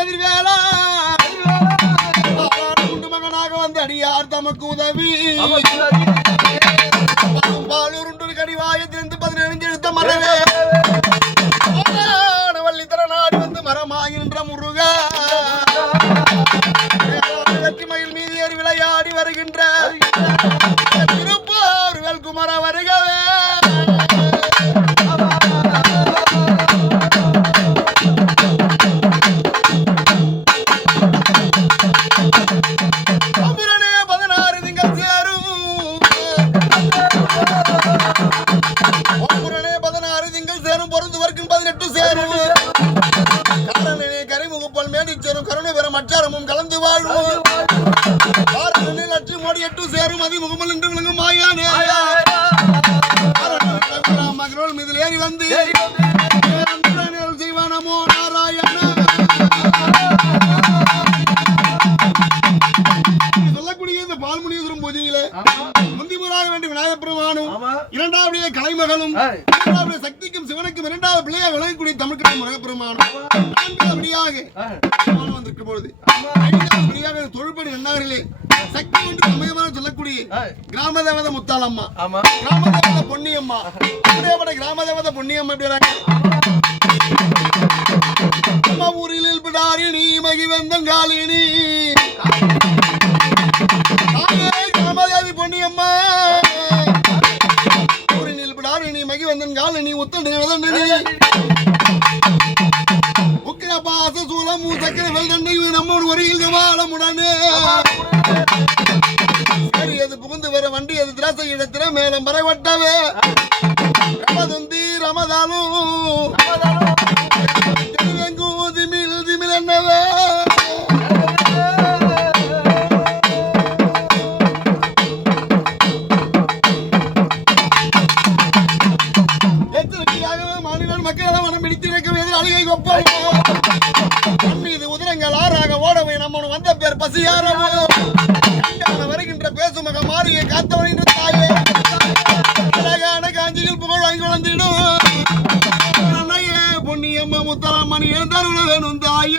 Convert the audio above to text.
கதிர்வேலா குண்டு மகனாக வந்து அடியார் தமக்கு உதவி பாலூர் கடிவாயத்திலிருந்து 17 எழுத்த மரவே வள்ளித்தர நாடு வந்து மரமாகின்ற முருகா வெற்றி மயில் மீது ஏறி விளையாடி வருகின்ற திருப்பூர் வேல்குமர வருகவே மச்சாரமும் கலந்து வாழ்வோம் லட்சம் மோடி 8 சேரும் அதிமுகமல் என்று விளங்கும் மாயானே மகரோல் மீதில் ஏறி வந்து செய்வானமோ நாராயண சொல்லக்கூடிய இந்த பால்முனீஸ்வரம் பூஜையிலே முந்திமுறாக வேண்டிய விநாயகப் பெருமானும் இரண்டாவது கலைமகளும் மூன்றாவது சக்திக்கும் சிவனுக்கும் இரண்டாவது பிள்ளையாக விளங்கக்கூடிய தமிழ்கிட்ட முருகப்பெருமானும் வந்திருக்கும் பொழுது தொழில்படி நன்னாரிலே சக்தி ஒன்று சமயமான சொல்லக்கூடிய கிராம தேவதை முத்தாளம்மா கிராம தேவதை பொன்னியம்மா கிராம தேவதை பொன்னியம்மா எப்படி ஊரில் பிடாரிணி மகிவந்தங்காலினி கிராமதேவி பொன்னியம்மா ஊரில் பிடாரிணி மகிவந்தங்காலினி உத்தண்டனி பாச சூலம் சக்கர வெள்ளை நம்மோடு வரையில் வாழமுடனே சரி அது புகுந்து வர வண்டி அது திராசை இடத்தில மேலம் பரவட்டவே ரமதுந்தி ரமதாலும் திமில் திமில் என்னவே எச்சரிக்கையாகவே மாநில மக்கள் மனம் பிடித்திருக்கும் எதிர் அழுகை கொப்பம் மீது உதிரங்கள் ஆறாக ஓடவை நம்ம வந்த பேர் பசியாரவோ வருகின்ற பேசுமக மாறியை காத்தவன் தாயே அழகான காஞ்சியில் புகழ் வாங்கி வளர்ந்திடும் பொன்னியம்மா முத்தலாமணி எழுந்தார் வேணும் தாயே